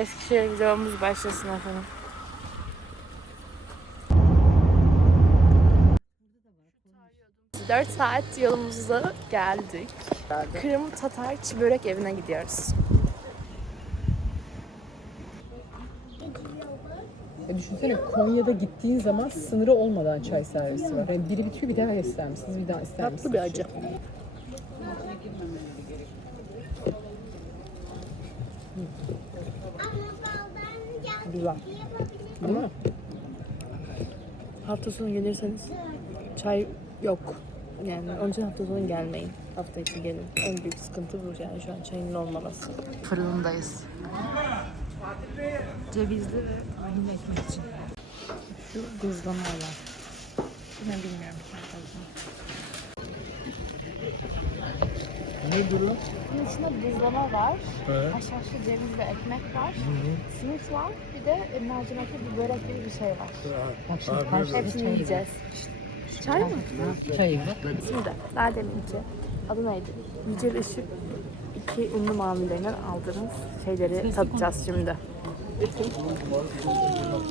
Eskişehir vlogumuz başlasın efendim. Dört saat yolumuza geldik. Kırım Tatar Çi Börek evine gidiyoruz. Ya düşünsene Konya'da gittiğin zaman sınırı olmadan çay servisi var. Yani biri bitiyor bir daha ister misiniz? Bir daha ister misiniz? Tatlı bir acı. Güzel. Değil mi? Hafta sonu gelirseniz çay yok. Yani onun için hafta sonu gelmeyin. Hafta içi gelin. En büyük sıkıntı bu yani şu an çayın olmaması. Fırındayız. Cevizli ve tahinli ekmek için. Şu kızlama olan. Ben bilmiyorum. Ne durum? Bunun içinde buzlama var. Haşhaşlı ceviz ve ekmek var. Simit var. Bir de e, mercimekli bir börek gibi bir şey var. Bak şimdi karşıda Hepsini çay yiyeceğiz. Çay mı? Çayı var. Şimdi Erdem İnce. Adı neydi? Yücel Işık. iki unlu mamulerinden aldığımız şeyleri tadacağız şimdi.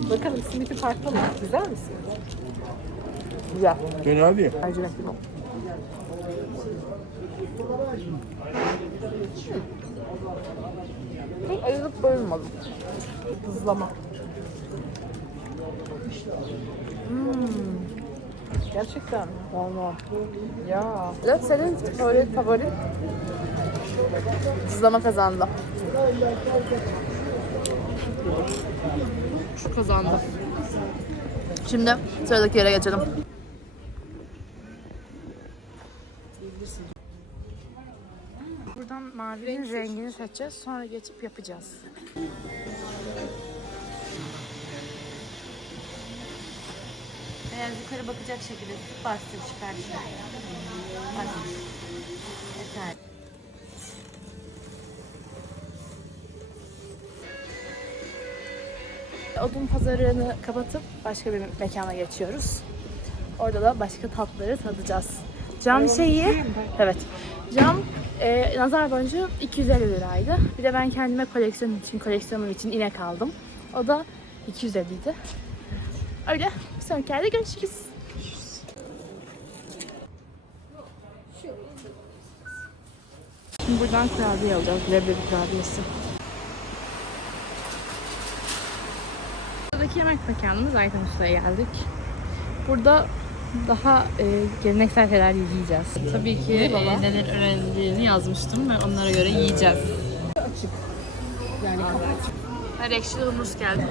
Bakalım simiti farklı mı? Güzel mi simit? Güzel. Fena değil. Mercimekli mi? Hiç ayılıp bayılmadım. Buzlama. Gerçekten mi? Valla. Ya. Ya senin favori favorin? Buzlama kazandı. Şu kazandı. Şimdi sıradaki yere geçelim. Buradan mavinin rengini seçeceğiz. Sonra geçip yapacağız. Eğer yukarı bakacak şekilde tut bastır çıkar. Bak. Yeter. Odun pazarını kapatıp başka bir mekana geçiyoruz. Orada da başka tatları tadacağız. Cam şeyi, evet. Cam e, nazar boncuğu 250 liraydı. Bir de ben kendime koleksiyon için, koleksiyonum için inek aldım. O da 250 idi. Öyle. Bir sonraki yerde görüşürüz. Şimdi buradan kurabiye alacağız. Leblebi kurabiyesi. Buradaki yemek mekanımız Ayten Usta'ya geldik. Burada daha e, geleneksel şeyler yiyeceğiz. Tabii ki e, neler öğrendiğini yazmıştım ve onlara göre yiyeceğiz. Açık. Yani kapat. Her ekşili humus geldi.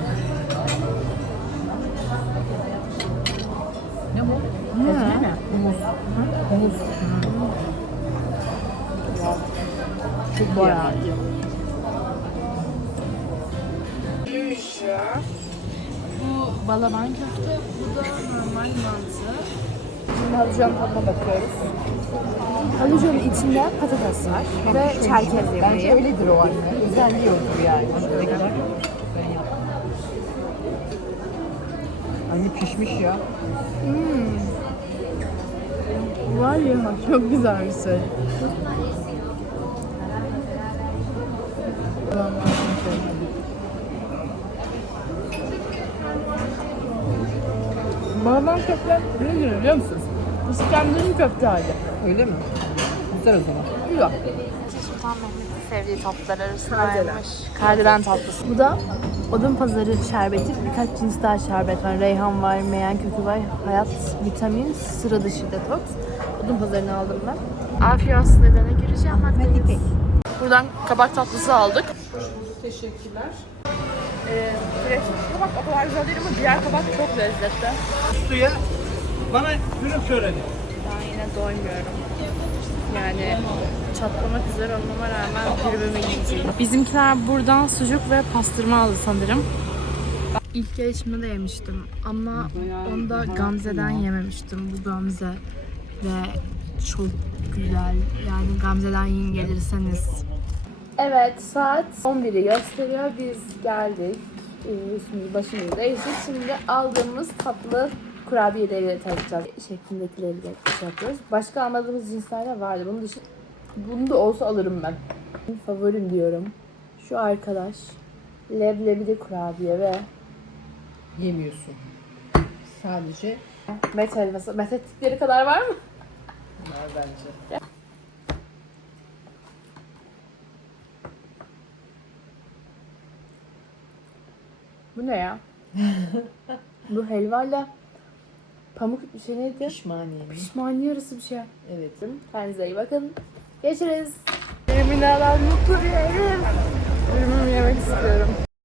Ne bu? Ezme mi? Humus. Humus. Çok bayağı iyi. Bu balaban köfte, bu da normal mantı. Şimdi halıcan tadına bakıyoruz. Halıcanın içinde patates var ve çerkez Bence yemeği. öyledir o anne. Özelliği odur yani. Ne kadar? Anne pişmiş ya. Var ya çok güzel bir şey. Balaban köfte nedir biliyor musunuz? İskender'in köfte hali. Öyle mi? Güzel o zaman. Güzel. Sultan Mehmet'in sevdiği tatlılar arasındaymış. Kardelen tatlısı. Bu da odun pazarı şerbeti. Birkaç cins daha şerbet var. Reyhan var, meyan kökü var, hayat, vitamin, sıra dışı detoks. Odun pazarını aldım ben. Olsun dedene gireceğim. Hadi Buradan kabak tatlısı aldık. Teşekkürler. Ee, fresh kabak o kadar güzel değil ama diğer kabak çok lezzetli. Suya bana ürün söyledi. Ben yine doymuyorum. Yani çatlamak üzere olmama rağmen tribüme gideceğim. Bizimkiler buradan sucuk ve pastırma aldı sanırım. İlk gelişimde de yemiştim ama onu da Gamze'den yememiştim. Bu Gamze ve çok güzel. Yani Gamze'den yiyin gelirseniz. Evet saat 11'i gösteriyor. Biz geldik. Ee, Şimdi başımızı değiştik. Şimdi aldığımız tatlı kurabiyeleri tadacağız. Şeklindekileri de şey yapıyoruz. Başka almadığımız cinsler vardı. Bunun dışı bunu da olsa alırım ben. Favorim diyorum. Şu arkadaş. leblebili kurabiye ve Yemiyorsun. Sadece met helvası. Met ettikleri kadar var mı? bunlar bence. Bu ne ya? Bu helvayla pamuk bir şey neydi? Pişmaniye. Pişmaniye arası bir şey. Evet. Kendinize iyi bakın. Geçiriz. Yemin ederim mutlu bir yerim. Ürünümü yemek istiyorum.